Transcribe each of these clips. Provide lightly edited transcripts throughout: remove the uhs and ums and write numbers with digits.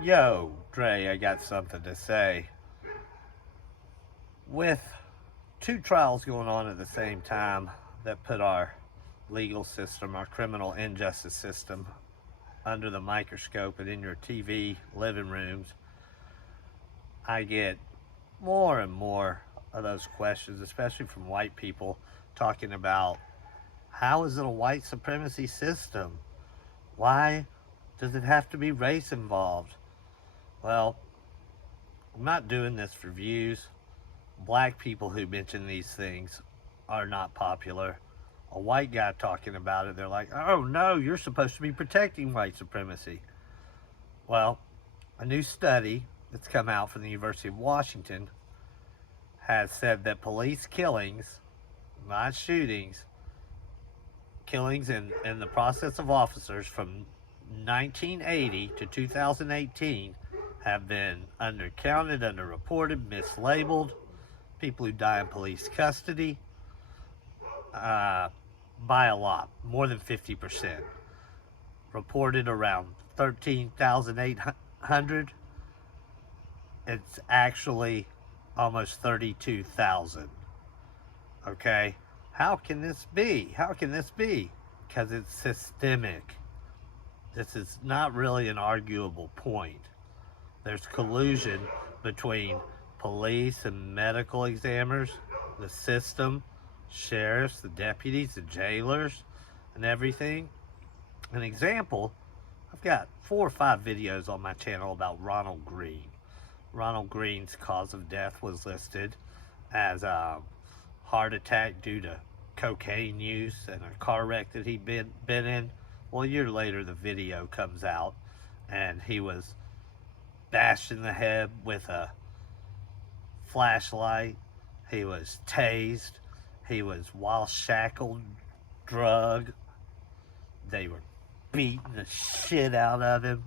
Yo, Dre, I got something to say. With two trials going on at the same time that put our legal system, our criminal injustice system, under the microscope and in your TV living rooms, I get more and more of those questions, especially from white people, talking about how is it a white supremacy system? Why does it have to be race involved? Well, I'm not doing this for views. Black people who mention these things are not popular. A white guy talking about it, they're like, oh no, you're supposed to be protecting white supremacy. Well, a new study that's come out from the University of Washington has said that police killings, not shootings, killings in the process of officers from 1980 to 2018 have been undercounted, underreported, mislabeled. People who die in police custody uh, by a lot, more than 50%. Reported around 13,800. It's actually almost 32,000. Okay? How can this be? How can this be? Because it's systemic. This is not really an arguable point. There's collusion between police and medical examiners, the system, sheriffs, the deputies, the jailers, and everything. An example, I've got 4 or 5 videos on my channel about Ronald Greene. Ronald Greene's cause of death was listed as a heart attack due to cocaine use and a car wreck that he'd been in. Well, a year later, the video comes out, and he was bashed in the head with a flashlight. He was tased. He was, while shackled, drugged. They were beating the shit out of him.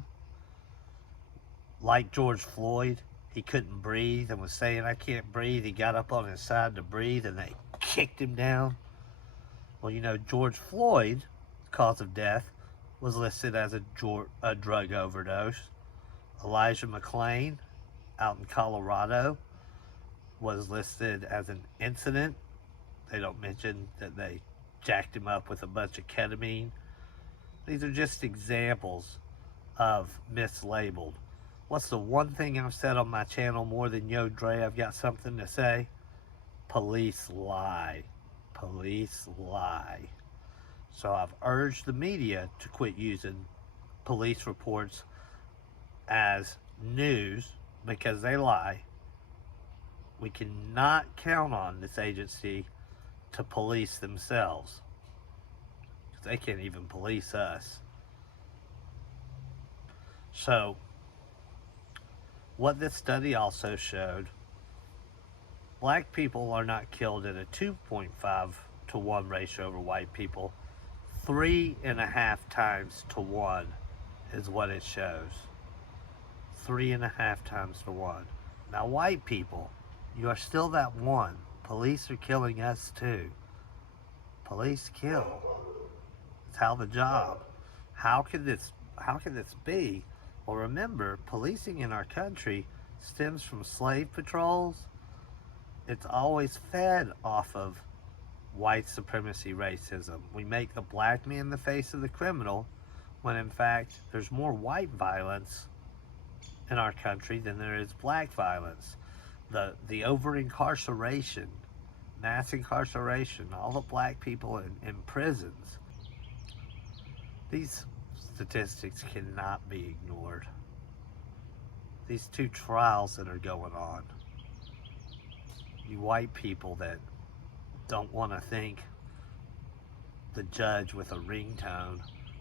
Like George Floyd, he couldn't breathe and was saying, I can't breathe. He got up on his side to breathe, and they kicked him down. Well, you know, George Floyd's cause of death was listed as a drug overdose. Elijah McClain out in Colorado was listed as an incident. They don't mention that they jacked him up with a bunch of ketamine. These are just examples of mislabeled. What's the one thing I've said on my channel more than Yo Dre, I've got something to say? Police lie. Police lie. So I've urged the media to quit using police reports as news because they lie. We cannot count on this agency to police themselves. They can't even police us. So, what this study also showed, black people are not killed at a 2.5 to 1 ratio over white people. 3.5 times to 1 is what it shows. 3.5 times to 1. Now, white people, you are still that one. Police are killing us too. Police kill. It's how the job. How can this be? Well, remember, policing in our country stems from slave patrols. It's always fed off of white supremacy racism. We make the black man the face of the criminal, when in fact there's more white violence in our country than there is black violence. The over incarceration, mass incarceration, all the black people in prisons. These statistics cannot be ignored. These two trials that are going on. You white people that don't want to think the judge with a ringtone,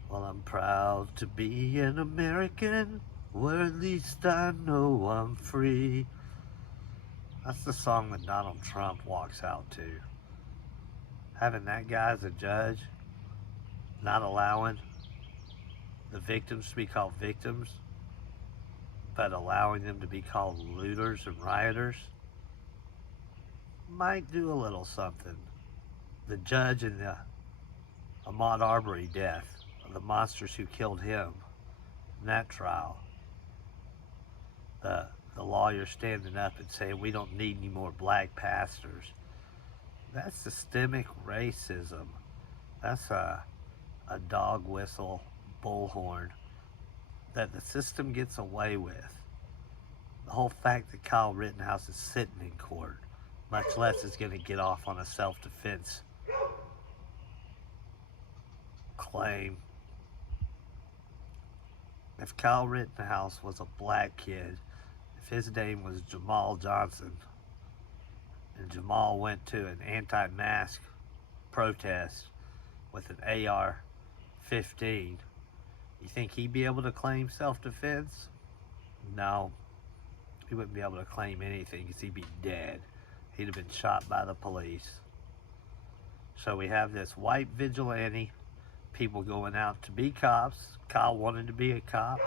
well, I'm proud to be an American, where at least I know I'm free. That's the song that Donald Trump walks out to. Having that guy as a judge, not allowing the victims to be called victims, but allowing them to be called looters and rioters, might do a little something. The judge in the Ahmaud Arbery death, the monsters who killed him in that trial, the lawyer standing up and saying we don't need any more black pastors. That's systemic racism. That's a dog whistle bullhorn that the system gets away with. The whole fact that Kyle Rittenhouse is sitting in court, much less is going to get off on a self-defense claim. If Kyle Rittenhouse was a black kid, if his name was Jamal Johnson, and Jamal went to an anti-mask protest with an AR-15, you think he'd be able to claim self-defense? No, he wouldn't be able to claim anything because he'd be dead. He'd have been shot by the police. So we have this white vigilante, people going out to be cops. Kyle wanted to be a cop.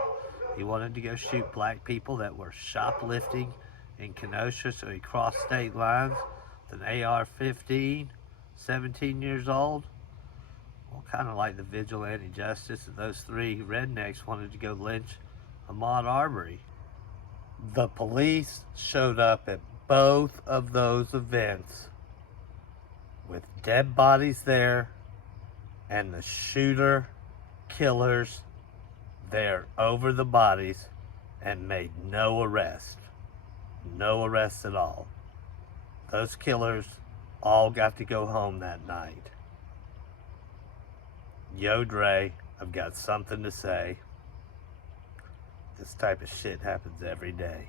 He wanted to go shoot black people that were shoplifting in Kenosha, so he crossed state lines with an AR-15, 17 years old. Well, kind of like the vigilante justice of those three rednecks wanted to go lynch Ahmaud Arbery. The police showed up at both of those events with dead bodies there and the shooter killers there over the bodies and made no arrest. No arrests at all. Those killers all got to go home that night. Yo, Dre, I've got something to say. This type of shit happens every day.